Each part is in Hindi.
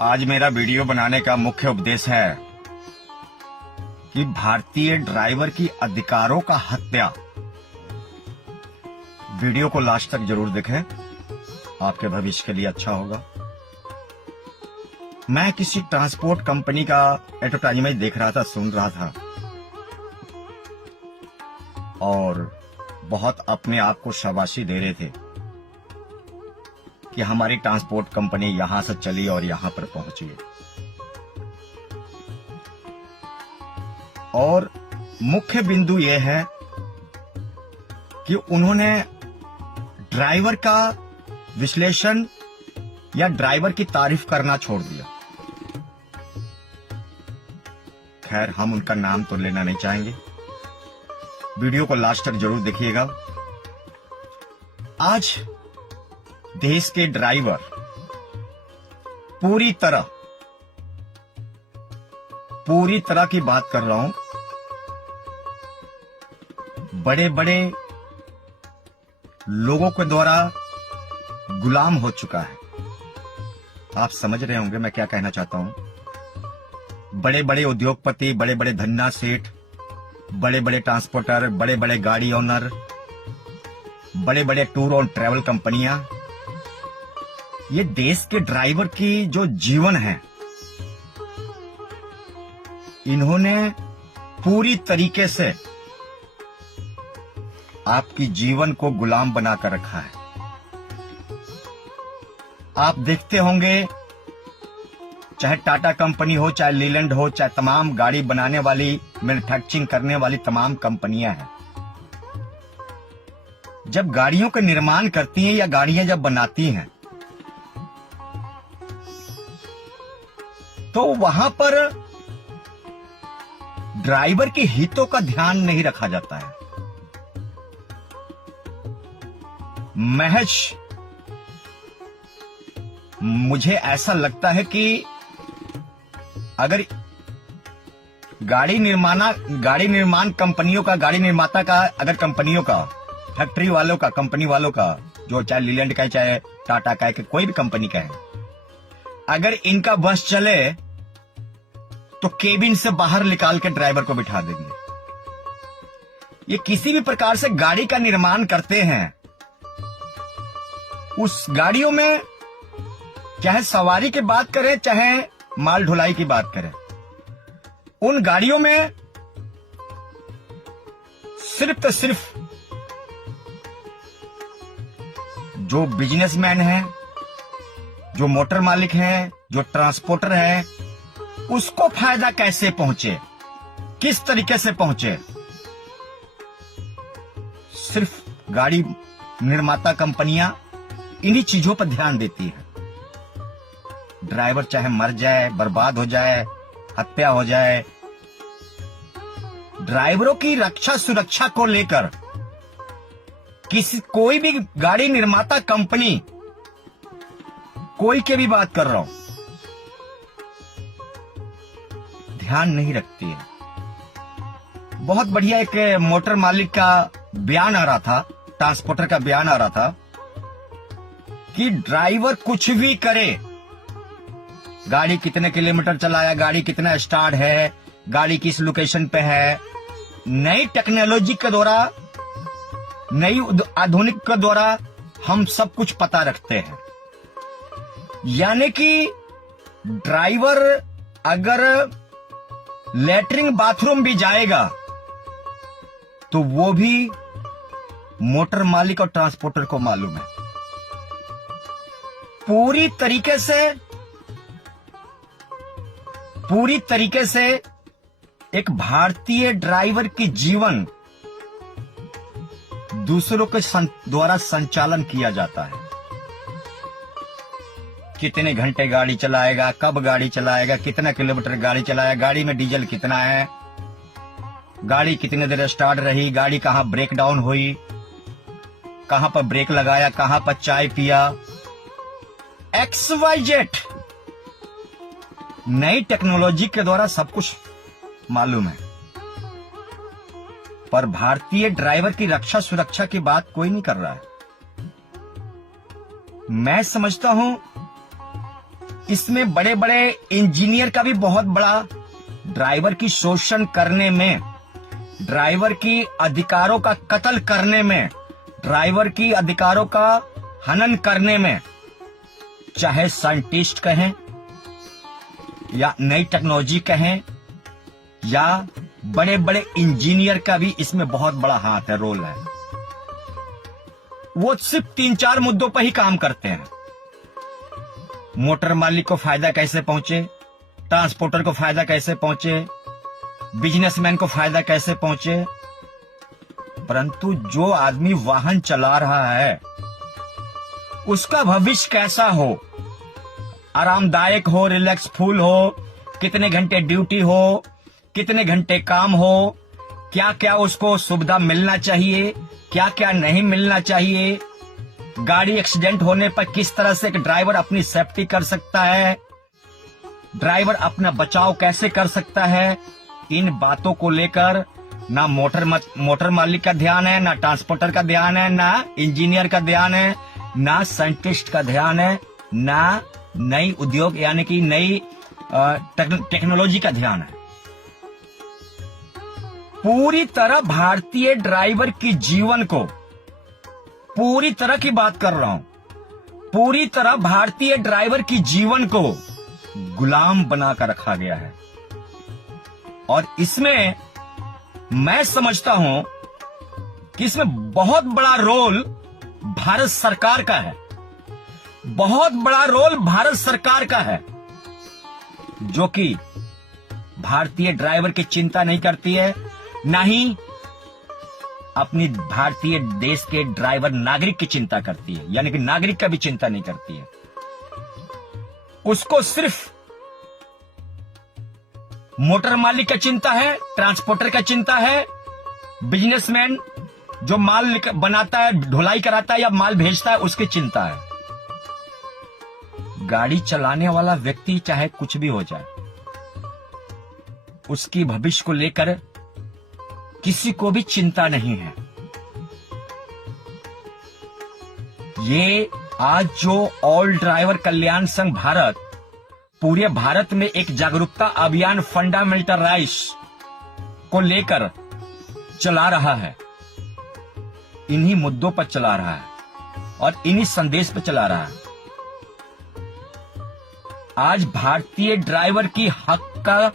आज मेरा वीडियो बनाने का मुख्य उद्देश्य है कि भारतीय ड्राइवर की अधिकारों का हत्या। वीडियो को लास्ट तक जरूर देखें, आपके भविष्य के लिए अच्छा होगा। मैं किसी ट्रांसपोर्ट कंपनी का एडवर्टाइजमेंट देख रहा था, सुन रहा था और बहुत अपने आप को शाबाशी दे रहे थे कि हमारी ट्रांसपोर्ट कंपनी यहां से चली और यहां पर पहुंची है। और मुख्य बिंदु यह है कि उन्होंने ड्राइवर का विश्लेषण या ड्राइवर की तारीफ करना छोड़ दिया। खैर, हम उनका नाम तो लेना नहीं चाहेंगे। वीडियो को लास्ट तक जरूर देखिएगा। आज देश के ड्राइवर पूरी तरह की बात कर रहा हूं, बड़े बड़े लोगों के द्वारा गुलाम हो चुका है। आप समझ रहे होंगे मैं क्या कहना चाहता हूं। बड़े बड़े उद्योगपति, बड़े बड़े धन्ना सेठ, बड़े बड़े ट्रांसपोर्टर, बड़े बड़े गाड़ी ओनर, बड़े बड़े टूर और ट्रैवल कंपनियां, ये देश के ड्राइवर की जो जीवन है, इन्होंने पूरी तरीके से आपकी जीवन को गुलाम बनाकर रखा है। आप देखते होंगे, चाहे टाटा कंपनी हो, चाहे लीलैंड हो, चाहे तमाम गाड़ी बनाने वाली, मैन्युफैक्चरिंग करने वाली तमाम कंपनियां हैं, जब गाड़ियों का निर्माण करती हैं या गाड़ियां जब बनाती हैं, तो वहां पर ड्राइवर के हितों का ध्यान नहीं रखा जाता है। महज मुझे ऐसा लगता है कि अगर गाड़ी निर्माण कंपनियों का, गाड़ी निर्माता का, अगर कंपनियों का, फैक्ट्री वालों का, कंपनी वालों का, जो चाहे लीलैंड का है, चाहे टाटा का है, कि कोई भी कंपनी का है, अगर इनका बस चले तो केबिन से बाहर निकाल के ड्राइवर को बिठा देंगे। ये किसी भी प्रकार से गाड़ी का निर्माण करते हैं, उस गाड़ियों में चाहे सवारी की बात करें, चाहे माल ढुलाई की बात करें, उन गाड़ियों में सिर्फ जो बिजनेसमैन हैं, जो मोटर मालिक हैं, जो ट्रांसपोर्टर हैं, उसको फायदा कैसे पहुंचे, किस तरीके से पहुंचे, सिर्फ गाड़ी निर्माता कंपनियां इन्हीं चीजों पर ध्यान देती है। ड्राइवर चाहे मर जाए, बर्बाद हो जाए, हत्या हो जाए, ड्राइवरों की रक्षा सुरक्षा को लेकर कोई भी गाड़ी निर्माता कंपनी, कोई के भी बात कर रहा हूं, ध्यान नहीं रखती है। बहुत बढ़िया एक मोटर मालिक का बयान आ रहा था, ट्रांसपोर्टर का बयान आ रहा था कि ड्राइवर कुछ भी करे, गाड़ी कितने किलोमीटर चलाया, गाड़ी कितना स्टार्ट है, गाड़ी किस लोकेशन पे है, नई टेक्नोलॉजी के द्वारा, नई आधुनिक के द्वारा हम सब कुछ पता रखते हैं। यानी कि ड्राइवर अगर लैट्रिन बाथरूम भी जाएगा तो वो भी मोटर मालिक और ट्रांसपोर्टर को मालूम है। पूरी तरीके से एक भारतीय ड्राइवर की जीवन दूसरों के द्वारा संचालन किया जाता है। कितने घंटे गाड़ी चलाएगा, कब गाड़ी चलाएगा, कितना किलोमीटर गाड़ी चलाएगा, गाड़ी में डीजल कितना है, गाड़ी कितने देर स्टार्ट रही, गाड़ी कहां ब्रेक डाउन हुई, कहां पर ब्रेक लगाया, कहां पर चाय पिया, XYZ नई टेक्नोलॉजी के द्वारा सब कुछ मालूम है। पर भारतीय ड्राइवर की रक्षा सुरक्षा की बात कोई नहीं कर रहा है। मैं समझता हूं इसमें बड़े बड़े इंजीनियर का भी बहुत बड़ा, ड्राइवर की शोषण करने में, ड्राइवर की अधिकारों का कत्ल करने में, ड्राइवर की अधिकारों का हनन करने में, चाहे साइंटिस्ट कहें या नई टेक्नोलॉजी कहें या बड़े बड़े इंजीनियर का भी इसमें बहुत बड़ा हाथ है, रोल है। वो सिर्फ 3-4 मुद्दों पर ही काम करते हैं। मोटर मालिक को फायदा कैसे पहुंचे, ट्रांसपोर्टर को फायदा कैसे पहुंचे, बिजनेसमैन को फायदा कैसे पहुंचे, परंतु जो आदमी वाहन चला रहा है उसका भविष्य कैसा हो, आरामदायक हो, रिलैक्सफुल हो, कितने घंटे ड्यूटी हो, कितने घंटे काम हो, क्या क्या उसको सुविधा मिलना चाहिए, क्या क्या नहीं मिलना चाहिए, गाड़ी एक्सीडेंट होने पर किस तरह से एक ड्राइवर अपनी सेफ्टी कर सकता है, ड्राइवर अपना बचाव कैसे कर सकता है, इन बातों को लेकर ना मोटर मालिक का ध्यान है, ना ट्रांसपोर्टर का ध्यान है, ना इंजीनियर का ध्यान है, ना साइंटिस्ट का ध्यान है, ना नई उद्योग यानी कि नई टेक्नोलॉजी का ध्यान है। पूरी तरह भारतीय ड्राइवर की जीवन को, पूरी तरह की बात कर रहा हूं, पूरी तरह भारतीय ड्राइवर की जीवन को गुलाम बनाकर रखा गया है। और इसमें मैं समझता हूं कि इसमें बहुत बड़ा रोल भारत सरकार का है, बहुत बड़ा रोल भारत सरकार का है, जो कि भारतीय ड्राइवर की चिंता नहीं करती है, ना ही अपनी भारतीय देश के ड्राइवर नागरिक की चिंता करती है, यानी कि नागरिक का भी चिंता नहीं करती है। उसको सिर्फ मोटर मालिक का चिंता है, ट्रांसपोर्टर का चिंता है, बिजनेसमैन जो माल बनाता है, ढुलाई कराता है या माल भेजता है, उसकी चिंता है। गाड़ी चलाने वाला व्यक्ति चाहे कुछ भी हो जाए, उसकी भविष्य को लेकर किसी को भी चिंता नहीं है। ये आज जो ऑल ड्राइवर कल्याण संघ भारत पूरे भारत में एक जागरूकता अभियान फंडामेंटल राइट्स को लेकर चला रहा है, इन्हीं मुद्दों पर चला रहा है और इन्हीं संदेश पर चला रहा है। आज भारतीय ड्राइवर की हक का,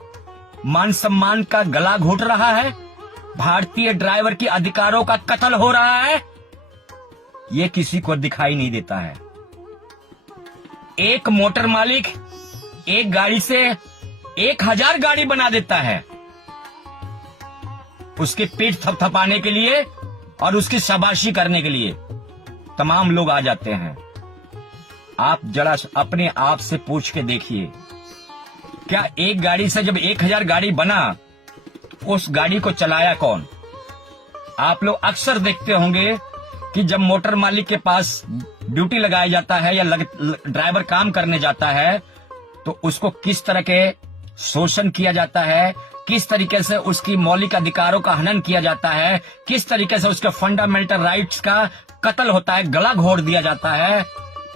मान सम्मान का गला घोट रहा है, भारतीय ड्राइवर की अधिकारों का कत्ल हो रहा है, ये किसी को दिखाई नहीं देता है। एक मोटर मालिक एक गाड़ी से 1000 गाड़ी बना देता है, उसकी पीठ थपथपाने के लिए और उसकी शाबाशी करने के लिए तमाम लोग आ जाते हैं। आप जरा अपने आप से पूछ के देखिए, क्या एक गाड़ी से जब 1000 गाड़ी बना, उस गाड़ी को चलाया कौन? आप लोग अक्सर देखते होंगे कि जब मोटर मालिक के पास ड्यूटी लगाया जाता है या ड्राइवर काम करने जाता है, तो उसको किस तरह के शोषण किया जाता है, किस तरीके से उसकी मौलिक अधिकारों का हनन किया जाता है, किस तरीके से उसके फंडामेंटल राइट्स का कत्ल होता है, गला घोट दिया जाता है,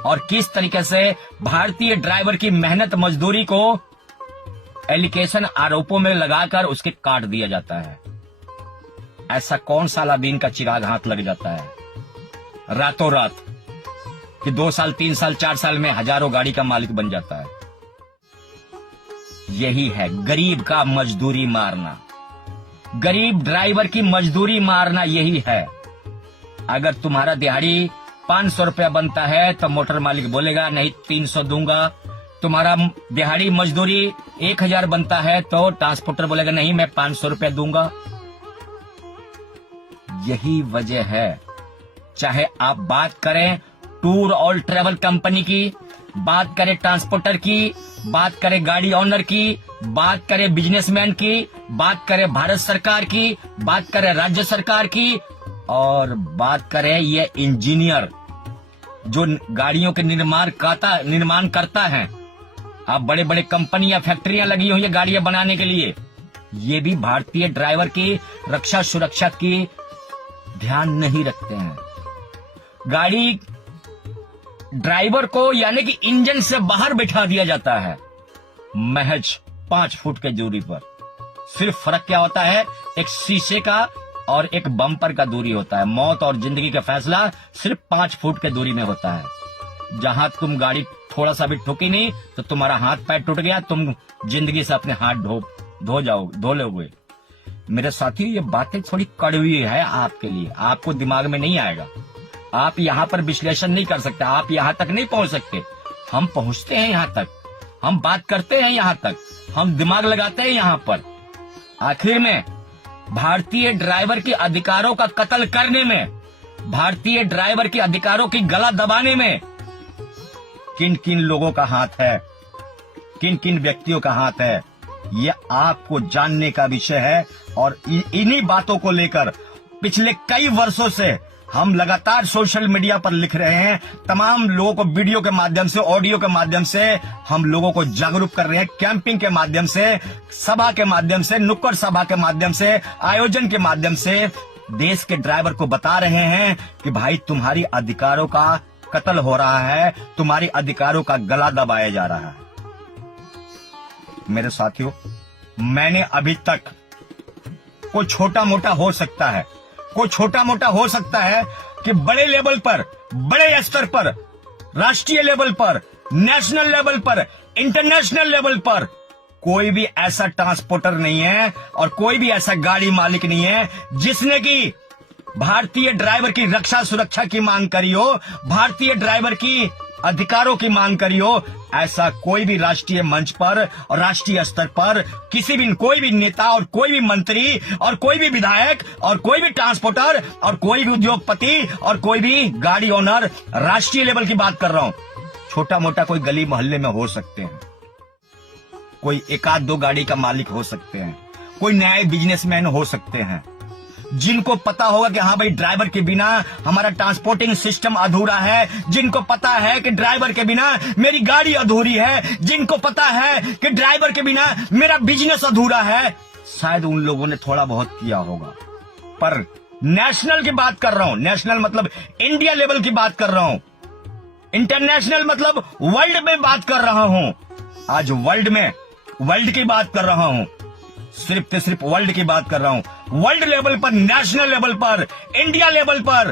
और किस तरीके से भारतीय ड्राइवर की मेहनत मजदूरी को एलिगेशन आरोपों में लगाकर उसके काट दिया जाता है। ऐसा कौन सा अलादीन का चिराग हाथ लग जाता है रातों रात कि 2 साल 3 साल 4 साल में हजारों गाड़ी का मालिक बन जाता है? यही है गरीब का मजदूरी मारना, गरीब ड्राइवर की मजदूरी मारना, यही है। अगर तुम्हारा दिहाड़ी 500 रुपया बनता है तो मोटर मालिक बोलेगा नहीं 300 दूंगा। तुम्हारा दिहाड़ी मजदूरी 1000 बनता है तो ट्रांसपोर्टर बोलेगा नहीं मैं 500 रुपया दूंगा। यही वजह है, चाहे आप बात करें टूर और ट्रेवल कंपनी की, बात करें ट्रांसपोर्टर की, बात करें गाड़ी ऑनर की, बात करें बिजनेसमैन की, बात करें भारत सरकार की, बात करें राज्य सरकार की, और बात करें ये इंजीनियर जो गाड़ियों के निर्माण करता है। आप बड़े बड़े कंपनी या फैक्ट्रियां लगी हुई है गाड़ियां बनाने के लिए, ये भी भारतीय ड्राइवर की रक्षा सुरक्षा की ध्यान नहीं रखते हैं। गाड़ी ड्राइवर को यानी कि इंजन से बाहर बिठा दिया जाता है महज 5 फुट की दूरी पर। सिर्फ फर्क क्या होता है, एक शीशे का और एक बम्पर का दूरी होता है। मौत और जिंदगी का फैसला सिर्फ 5 फुट के दूरी में होता है। जहां तुम गाड़ी थोड़ा सा भी ठुकी नहीं तो तुम्हारा हाथ पैर टूट गया, तुम जिंदगी से अपने हाथ धो लोगे। मेरे साथियों, ये बातें थोड़ी कड़वी है आपके लिए, आपको दिमाग में नहीं आएगा। आप यहाँ पर विश्लेषण नहीं कर सकते, आप यहाँ तक नहीं पहुंच सकते। हम पहुंचते हैं यहाँ तक, हम बात करते हैं यहाँ तक, हम दिमाग लगाते हैं यहाँ पर। आखिर में भारतीय ड्राइवर के अधिकारों का कत्ल करने में, भारतीय ड्राइवर के अधिकारों की गला दबाने में किन किन लोगों का हाथ है, किन किन व्यक्तियों का हाथ है, ये आपको जानने का विषय है। और इन्हीं बातों को लेकर पिछले कई वर्षों से हम लगातार सोशल मीडिया पर लिख रहे हैं। तमाम लोगों को वीडियो के माध्यम से, ऑडियो के माध्यम से हम लोगों को जागरूक कर रहे हैं। कैंपिंग के माध्यम से, सभा के माध्यम से, नुक्कड़ सभा के माध्यम से, आयोजन के माध्यम से देश के ड्राइवर को बता रहे हैं कि भाई तुम्हारी अधिकारों का कत्ल हो रहा है, तुम्हारी अधिकारों का गला दबाया जा रहा है। मेरे साथियों, मैंने अभी तक कोई छोटा मोटा हो सकता है, कोई छोटा मोटा हो सकता है कि बड़े लेवल पर, बड़े स्तर पर, राष्ट्रीय लेवल पर, नेशनल लेवल पर, इंटरनेशनल लेवल पर कोई भी ऐसा ट्रांसपोर्टर नहीं है और कोई भी ऐसा गाड़ी मालिक नहीं है जिसने की भारतीय ड्राइवर की रक्षा सुरक्षा की मांग करी हो, भारतीय ड्राइवर की अधिकारों की मांग करी हो। ऐसा कोई भी राष्ट्रीय मंच पर और राष्ट्रीय स्तर पर किसी भी, कोई भी नेता और कोई भी मंत्री और कोई भी विधायक और कोई भी ट्रांसपोर्टर और कोई भी उद्योगपति और कोई भी गाड़ी ओनर, राष्ट्रीय लेवल की बात कर रहा हूं, छोटा मोटा कोई गली मोहल्ले में हो सकते हैं, कोई 1-2 गाड़ी का मालिक हो सकते हैं, कोई नए बिजनेसमैन हो सकते हैं, जिनको पता होगा कि हाँ भाई ड्राइवर के बिना हमारा ट्रांसपोर्टिंग सिस्टम अधूरा है, जिनको पता है कि ड्राइवर के बिना मेरी गाड़ी अधूरी है, जिनको पता है कि ड्राइवर के बिना मेरा बिजनेस अधूरा है, शायद उन लोगों ने थोड़ा बहुत किया होगा। पर नेशनल की बात कर रहा हूं, नेशनल मतलब इंडिया लेवल की बात कर रहा हूं, इंटरनेशनल मतलब वर्ल्ड में बात कर रहा हूं। आज वर्ल्ड की बात कर रहा हूं, सिर्फ वर्ल्ड की बात कर रहा हूं। वर्ल्ड लेवल पर, नेशनल लेवल पर, इंडिया लेवल पर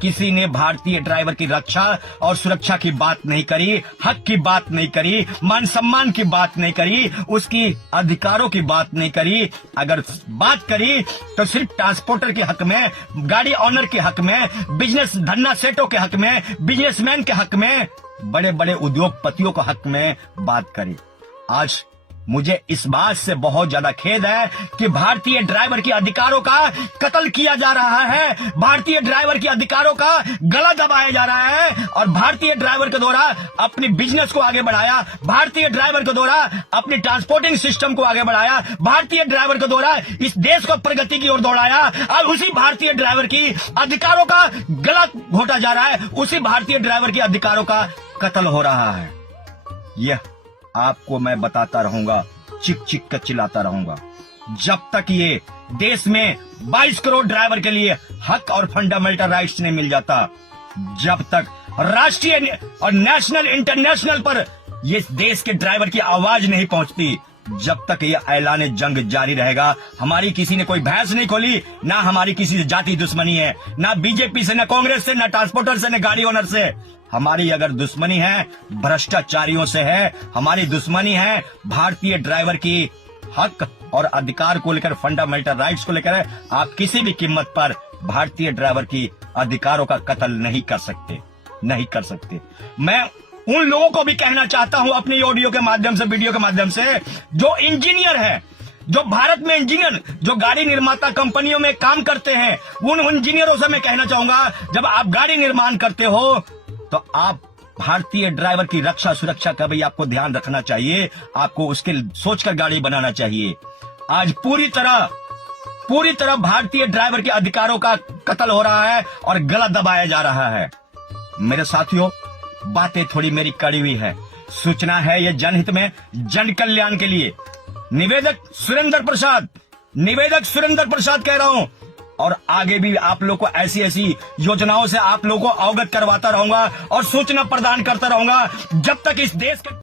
किसी ने भारतीय ड्राइवर की रक्षा और सुरक्षा की बात नहीं करी, हक की बात नहीं करी, मान सम्मान की बात नहीं करी, उसकी अधिकारों की बात नहीं करी। अगर बात करी तो सिर्फ ट्रांसपोर्टर के हक में, गाड़ी ऑनर के हक में, बिजनेस धन्ना सेठों के हक में, बिजनेसमैन के हक में, बड़े बड़े उद्योगपतियों के हक में बात करी। आज मुझे इस बात से बहुत ज्यादा खेद है कि भारतीय ड्राइवर के अधिकारों का कत्ल किया जा रहा है, भारतीय ड्राइवर के अधिकारों का गला दबाया जा रहा है और भारतीय ड्राइवर के द्वारा अपने बिजनेस को आगे बढ़ाया, भारतीय ड्राइवर के द्वारा अपने ट्रांसपोर्टिंग सिस्टम को आगे बढ़ाया, भारतीय ड्राइवर के द्वारा इस देश को प्रगति की ओर दौड़ाया। और उसी भारतीय ड्राइवर की अधिकारों का गला घोटा जा रहा है, उसी भारतीय ड्राइवर के अधिकारों का कत्ल हो रहा है। यह आपको मैं बताता रहूंगा, चिक चिक कर चिल्लाता रहूंगा, जब तक ये देश में 22 करोड़ ड्राइवर के लिए हक और फंडामेंटल राइट्स नहीं मिल जाता, जब तक राष्ट्रीय और नेशनल इंटरनेशनल पर ये देश के ड्राइवर की आवाज नहीं पहुंचती, जब तक ये ऐलान जंग जारी रहेगा। हमारी किसी ने कोई भैंस नहीं खोली, ना हमारी किसी से जाति दुश्मनी है, ना बीजेपी से, ना कांग्रेस से, ना ट्रांसपोर्टर से, ना गाड़ी ओनर से। हमारी अगर दुश्मनी है भ्रष्टाचारियों से है, हमारी दुश्मनी है भारतीय ड्राइवर की हक और अधिकार को लेकर, फंडामेंटल राइट्स को लेकर। आप किसी भी कीमत पर भारतीय ड्राइवर की अधिकारों का कत्ल नहीं कर सकते, नहीं कर सकते। मैं उन लोगों को भी कहना चाहता हूं अपनी ऑडियो के माध्यम से, वीडियो के माध्यम से, जो इंजीनियर है, जो भारत में इंजीनियर, जो गाड़ी निर्माता कंपनियों में काम करते हैं, उन इंजीनियरों से मैं कहना चाहूंगा, जब आप गाड़ी निर्माण करते हो तो आप भारतीय ड्राइवर की रक्षा सुरक्षा का भी आपको ध्यान रखना चाहिए, आपको उसके सोचकर गाड़ी बनाना चाहिए। आज पूरी तरह भारतीय ड्राइवर के अधिकारों का कत्ल हो रहा है और गला दबाया जा रहा है। मेरे साथियों, बातें थोड़ी मेरी कड़ी हुई है, सूचना है ये जनहित में, जन कल्याण के लिए। निवेदक सुरेंद्र प्रसाद कह रहा हूं और आगे भी आप लोग को ऐसी ऐसी योजनाओं से आप लोगों को अवगत करवाता रहूंगा और सूचना प्रदान करता रहूंगा जब तक इस देश के